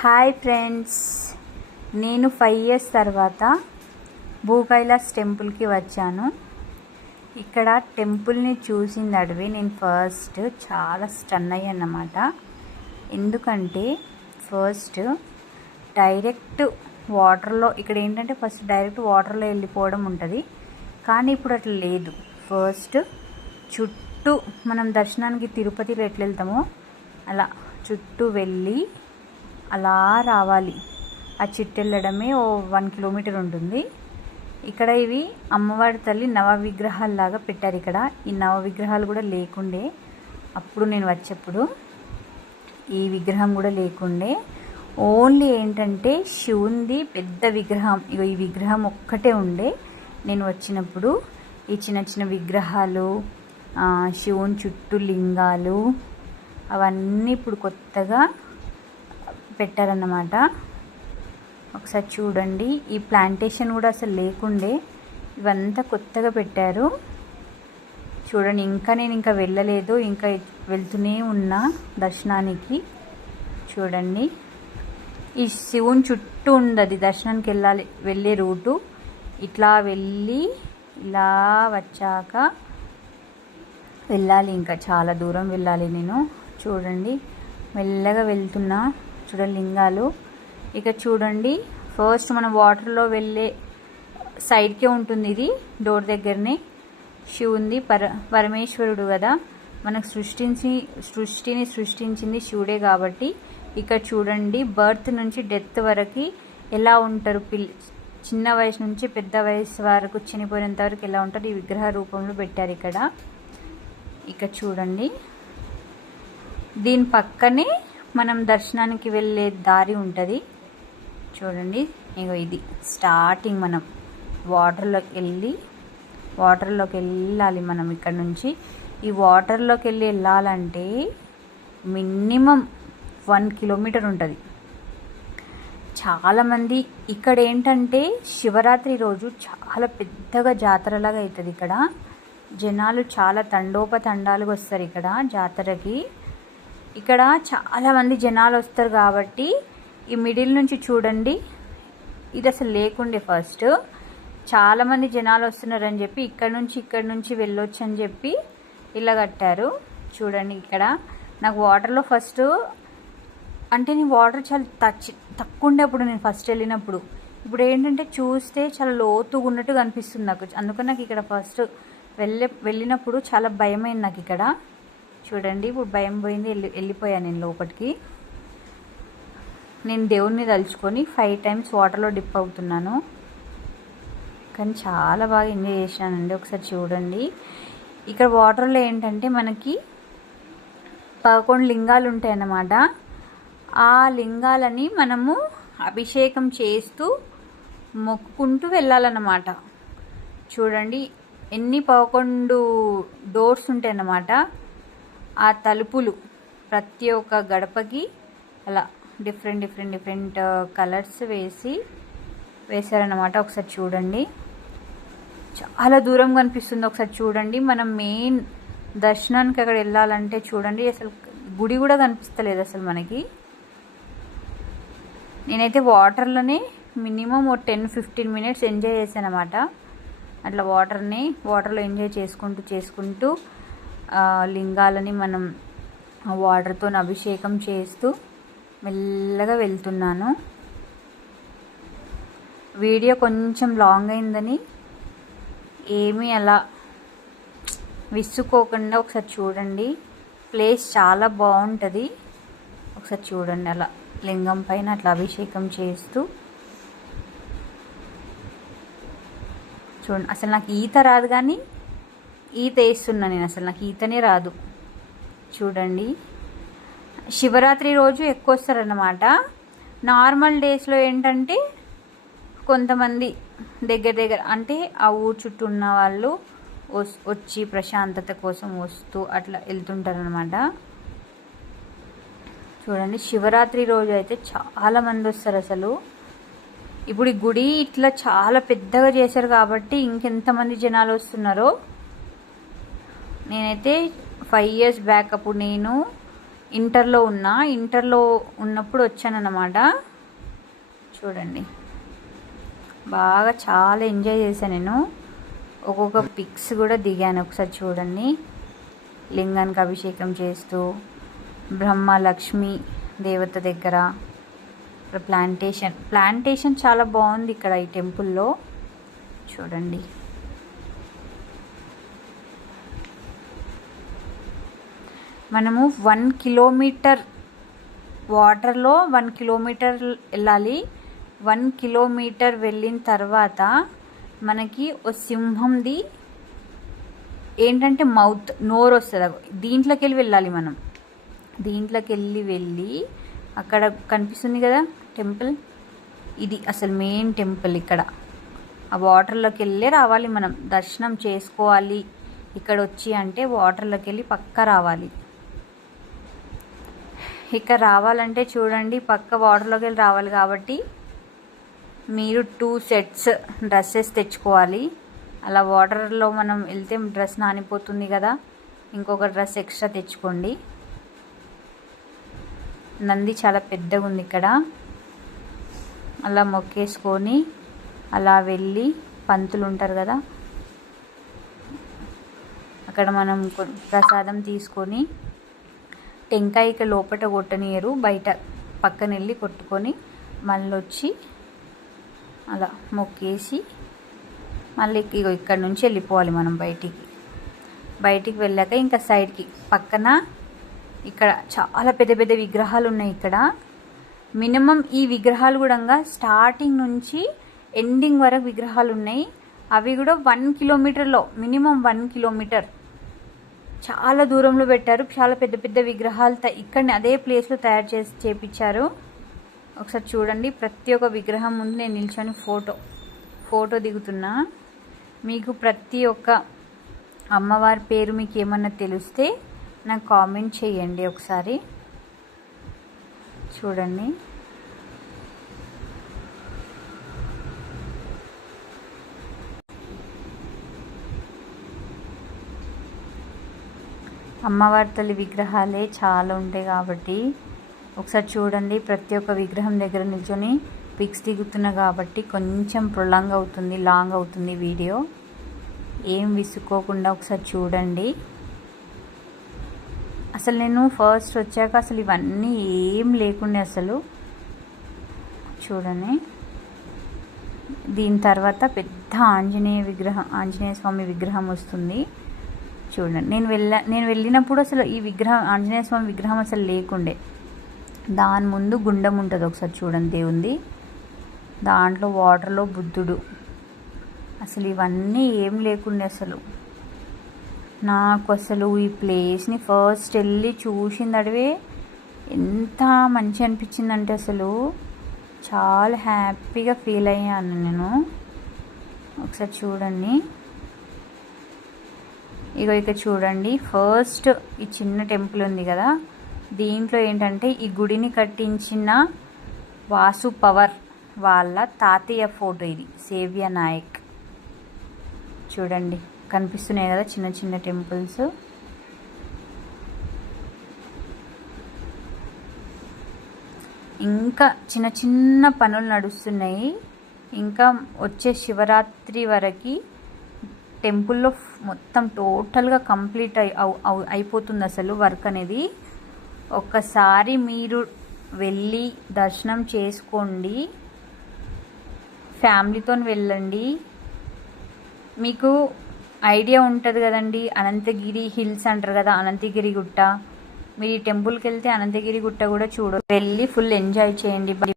Hi friends, నేను 5 years తర్వాత భూకైలాస్ టెంపుల్కి వచ్చాను. ఇక్కడ టెంపుల్ని చూసిన అడివి నేను ఫస్ట్ చాలా స్టన్ అయ్యానమాట. ఎందుకంటే ఫస్ట్ డైరెక్ట్ వాటర్లో, ఇక్కడ ఏంటంటే ఫస్ట్ డైరెక్ట్ వాటర్లో వెళ్ళిపోవడం ఉంటుంది, కానీ ఇప్పుడు అట్లా లేదు. ఫస్ట్ చుట్టూ మనం దర్శనానికి తిరుపతిలో ఎట్లా వెళ్తామో అలా చుట్టూ వెళ్ళి అలా రావాలి. ఆ చుట్టూ వెళ్ళడమే 1 kilometer ఉంటుంది. ఇక్కడ ఇవి అమ్మవారి తల్లి నవ విగ్రహాల్లాగా పెట్టారు. ఇక్కడ ఈ నవ విగ్రహాలు కూడా లేకుండే, అప్పుడు నేను వచ్చేప్పుడు ఈ విగ్రహం కూడా లేకుండే. ఓన్లీ ఏంటంటే శివుంది పెద్ద విగ్రహం, ఈ విగ్రహం ఒక్కటే ఉండే నేను వచ్చినప్పుడు. ఈ చిన్న చిన్న విగ్రహాలు, శివుని చుట్టూ లింగాలు, అవన్నీ ఇప్పుడు కొత్తగా పెట్టారన్నమాట. ఒకసారి చూడండి, ఈ ప్లాంటేషన్ కూడా అసలు లేకుండే, ఇవంతా కొత్తగా పెట్టారు. చూడండి, నేను ఇంకా వెళ్ళలేదు, ఇంకా వెళ్తూనే ఉన్నా దర్శనానికి. చూడండి, ఈ శివుని చుట్టూ ఉండదు దర్శనానికి వెళ్ళే రూటు. ఇట్లా వెళ్ళి ఇలా వచ్చాక వెళ్ళాలి, ఇంకా చాలా దూరం వెళ్ళాలి నేను. చూడండి, మెల్లగా వెళ్తున్నా. చూడండి లింగాలు. ఇక చూడండి, ఫస్ట్ మనం వాటర్లో వెళ్ళే సైడ్కే ఉంటుంది, ఇది డోర్ దగ్గరనే శివుంది. పరమేశ్వరుడు కదా, మనకు సృష్టిని సృష్టించింది శివుడే కాబట్టి. ఇక్కడ చూడండి, బర్త్ నుంచి డెత్ వరకు ఎలా ఉంటారు, చిన్న వయసు నుంచి పెద్ద వయసు వరకు చనిపోయినంత వరకు ఎలా ఉంటారు, ఈ విగ్రహ రూపంలో పెట్టారు ఇక్కడ. ఇక్కడ చూడండి, దీని పక్కనే మనం దర్శనానికి వెళ్ళే దారి ఉంటుంది. చూడండి, ఇగో ఇది స్టార్టింగ్. మనం వాటర్లోకి వెళ్ళాలి మనం ఇక్కడ నుంచి. ఈ వాటర్లోకి వెళ్ళాలంటే మినిమం 1 kilometer ఉంటుంది. చాలామంది ఇక్కడ ఏంటంటే శివరాత్రి రోజు చాలా పెద్దగా జాతరలాగా అవుతుంది. ఇక్కడ జనాలు చాలా తండోపతండాలుగా వస్తారు ఇక్కడ జాతరకి. ఇక్కడ చాలామంది జనాలు వస్తారు కాబట్టి ఈ మిడిల్ నుంచి చూడండి, ఇది అసలు లేకుండే. ఫస్ట్ చాలామంది జనాలు వస్తున్నారని చెప్పి ఇక్కడ నుంచి వెళ్ళొచ్చు అని చెప్పి ఇలా కట్టారు. చూడండి, ఇక్కడ నాకు వాటర్లో ఫస్ట్ అంటే నేను వాటర్ చాలా తక్కువ ఉండే అప్పుడు, నేను ఫస్ట్ వెళ్ళినప్పుడు. ఇప్పుడు ఏంటంటే చూస్తే చాలా లోతుగా ఉన్నట్టు కనిపిస్తుంది నాకు. అందుకని నాకు ఇక్కడ ఫస్ట్ వెళ్ళినప్పుడు చాలా భయమైంది నాకు ఇక్కడ. చూడండి, ఇప్పుడు భయం పోయింది, వెళ్ళిపోయాను నేను లోపలికి. నేను దేవుణ్ణి తలుచుకొని 5 times వాటర్లో డిప్ అవుతున్నాను, కానీ చాలా బాగా ఎంజాయ్ చేసినానండి. ఒకసారి చూడండి, ఇక్కడ వాటర్లో ఏంటంటే మనకి 11 లింగాలు ఉంటాయి అన్నమాట. ఆ లింగాలని మనము అభిషేకం చేస్తూ మొక్కుకుంటూ వెళ్ళాలన్నమాట. చూడండి, 11 డోర్స్ ఉంటాయి అన్నమాట. ఆ తలుపులు ప్రతి ఒక్క గడపకి అలా డిఫరెంట్ కలర్స్ వేసారన్నమాట. ఒకసారి చూడండి, చాలా దూరం కనిపిస్తుంది. ఒకసారి చూడండి, మనం మెయిన్ దర్శనానికి అక్కడ వెళ్ళాలంటే చూడండి, అసలు గుడి కూడా కనిపిస్తలేదు అసలు మనకి. నేనైతే వాటర్లోనే మినిమం 10-15 minutes ఎంజాయ్ చేశాను అన్నమాట. అట్లా వాటర్లో ఎంజాయ్ చేసుకుంటూ లింగాలని మనం వాటర్తో అభిషేకం చేస్తూ మెల్లగా వెళ్తున్నాను. వీడియో కొంచెం లాంగ్ అయిందని ఏమీ అలా విసుక్కోకుండా ఒకసారి చూడండి. ప్లేస్ చాలా బాగుంటుంది. ఒకసారి చూడండి, అలా లింగం పైన అట్లా అభిషేకం చేస్తూ చూడండి. అసలు నాకు ఈత రాదు, కానీ ఈత వేస్తున్నా నేను. అసలు నాకు ఈతనే రాదు. చూడండి, శివరాత్రి రోజు ఎక్కువ వస్తారన్నమాట. నార్మల్ డేస్లో ఏంటంటే కొంతమంది దగ్గర అంటే ఆ ఊరు చుట్టూ ఉన్న వాళ్ళు వచ్చి ప్రశాంతత కోసం వస్తూ అట్లా వెళ్తుంటారనమాట. చూడండి, శివరాత్రి రోజు అయితే చాలామంది వస్తారు అసలు. ఇప్పుడు ఈ గుడి ఇట్లా చాలా పెద్దగా చేశారు కాబట్టి ఇంకెంతమంది జనాలు వస్తున్నారో. నేనైతే 5 years బ్యాక్ అప్పుడు నేను ఇంటర్లో ఉన్నప్పుడు వచ్చానన్నమాట. చూడండి, బాగా చాలా ఎంజాయ్ చేశాను నేను. ఒక్కొక్క పిక్స్ కూడా దిగాను, ఒకసారి చూడండి. లింగానికి అభిషేకం చేస్తూ, బ్రహ్మ లక్ష్మి దేవత దగ్గర ప్లాంటేషన్ చాలా బాగుంది ఇక్కడ ఈ టెంపుల్లో. చూడండి, మనము 1 కిలోమీటర్ వాటర్లో 1 కిలోమీటర్ వెళ్ళాలి. 1 కిలోమీటర్ వెళ్ళిన తర్వాత మనకి ఓ సింహంది ఏంటంటే నోరు వస్తుంది. దీంట్లోకి వెళ్ళాలి మనం. దీంట్లోకి వెళ్ళి అక్కడ కనిపిస్తుంది కదా టెంపుల్, ఇది అసలు మెయిన్ టెంపుల్. ఇక్కడ ఆ వాటర్లోకి వెళ్ళి రావాలి మనం, దర్శనం చేసుకోవాలి. ఇక్కడ వచ్చి అంటే వాటర్లోకి వెళ్ళి పక్క రావాలి. ఇక్కడ రావాలంటే చూడండి, పక్క వాటర్లోకి వెళ్ళి రావాలి కాబట్టి మీరు 2 సెట్స్ డ్రెస్సెస్ తెచ్చుకోవాలి. అలా వాటర్లో మనం వెళ్తే డ్రెస్ నానిపోతుంది కదా, ఇంకొక డ్రెస్ ఎక్స్ట్రా తెచ్చుకోండి. నంది చాలా పెద్దగా ఉంది ఇక్కడ. అలా మొక్కేసుకొని అలా వెళ్ళి, పంతులు ఉంటారు కదా, అక్కడ మనం ప్రసాదం తీసుకొని, టెంకాయ ఇక్కడ లోపల కొట్టనియరు, బయట పక్కన వెళ్ళి కొట్టుకొని మళ్ళీ వచ్చి అలా మొక్కేసి మళ్ళీ ఇక్కడ నుంచి వెళ్ళిపోవాలి మనం బయటికి వెళ్ళాక ఇంకా సైడ్కి పక్కన ఇక్కడ చాలా పెద్ద పెద్ద విగ్రహాలు ఉన్నాయి. ఇక్కడ మినిమం ఈ విగ్రహాలు కూడా స్టార్టింగ్ నుంచి ఎండింగ్ వరకు విగ్రహాలు ఉన్నాయి. అవి కూడా 1 కిలోమీటర్లో, మినిమం 1 కిలోమీటర్ చాలా దూరంలో పెట్టారు. చాలా పెద్ద పెద్ద విగ్రహాలు ఇక్కడనే అదే ప్లేస్లో తయారు చేపించారు. ఒకసారి చూడండి, ప్రతి ఒక్క విగ్రహం ముందు నేను నిల్చొని ఫోటో దిగుతున్నా. మీకు ప్రతి ఒక్క అమ్మవారి పేరు మీకు ఏమన్నా తెలిస్తే నాకు కామెంట్ చేయండి ఒకసారి. చూడండి, అమ్మవారి తల్లి విగ్రహాలే చాలా ఉంటాయి కాబట్టి ఒకసారి చూడండి. ప్రతి ఒక్క విగ్రహం దగ్గర నిల్చొని పిక్స్ దిగుతున్నా కాబట్టి కొంచెం లాంగ్ అవుతుంది వీడియో. ఏం విసుక్కోకుండా ఒకసారి చూడండి. అసలు నేను ఫస్ట్ వచ్చాక అసలు ఇవన్నీ ఏం లేకుండే అసలు. చూడండి, దీని తర్వాత పెద్ద ఆంజనేయ స్వామి విగ్రహం వస్తుంది. చూడండి, నేను వెళ్ళినప్పుడు అసలు ఈ ఆంజనేయ స్వామి విగ్రహం అసలు లేకుండే. దాని ముందు గుండం ఉంటుంది, ఒకసారి చూడండి దేవుంది. దాంట్లో వాటర్లో బుద్ధుడు. అసలు ఇవన్నీ ఏం లేకుండే అసలు. నాకు అసలు ఈ ప్లేస్ని ఫస్ట్ వెళ్ళి చూసిందడివే ఎంత మంచి అనిపించిందంటే అసలు చాలా హ్యాపీగా ఫీల్ అయ్యాను నేను. ఒకసారి చూడండి, ఇక చూడండి, ఫస్ట్ ఈ చిన్న టెంపుల్ ఉంది కదా, దీంట్లో ఏంటంటే ఈ గుడిని కట్టించిన వాసు పవర్ వాళ్ళ తాతయ్య ఫోటో ఇది, సేవ్య నాయక్. చూడండి, కనిపిస్తున్నాయి కదా చిన్న చిన్న టెంపుల్స్. ఇంకా చిన్న చిన్న పనులు నడుస్తున్నాయి. ఇంకా వచ్చే శివరాత్రి వరకు టెంపుల్లో మొత్తం టోటల్గా కంప్లీట్ అయిపోతుంది అసలు వర్క్ అనేది. ఒక్కసారి మీరు వెళ్ళి దర్శనం చేసుకోండి, ఫ్యామిలీతో వెళ్ళండి. మీకు ఐడియా ఉంటుంది కదండి, అనంతగిరి హిల్స్ అంటారు కదా, అనంతగిరి గుట్ట. మీరు ఈ టెంపుల్కి వెళ్తే అనంతగిరి గుట్ట కూడా వెళ్ళి ఫుల్ ఎంజాయ్ చేయండి.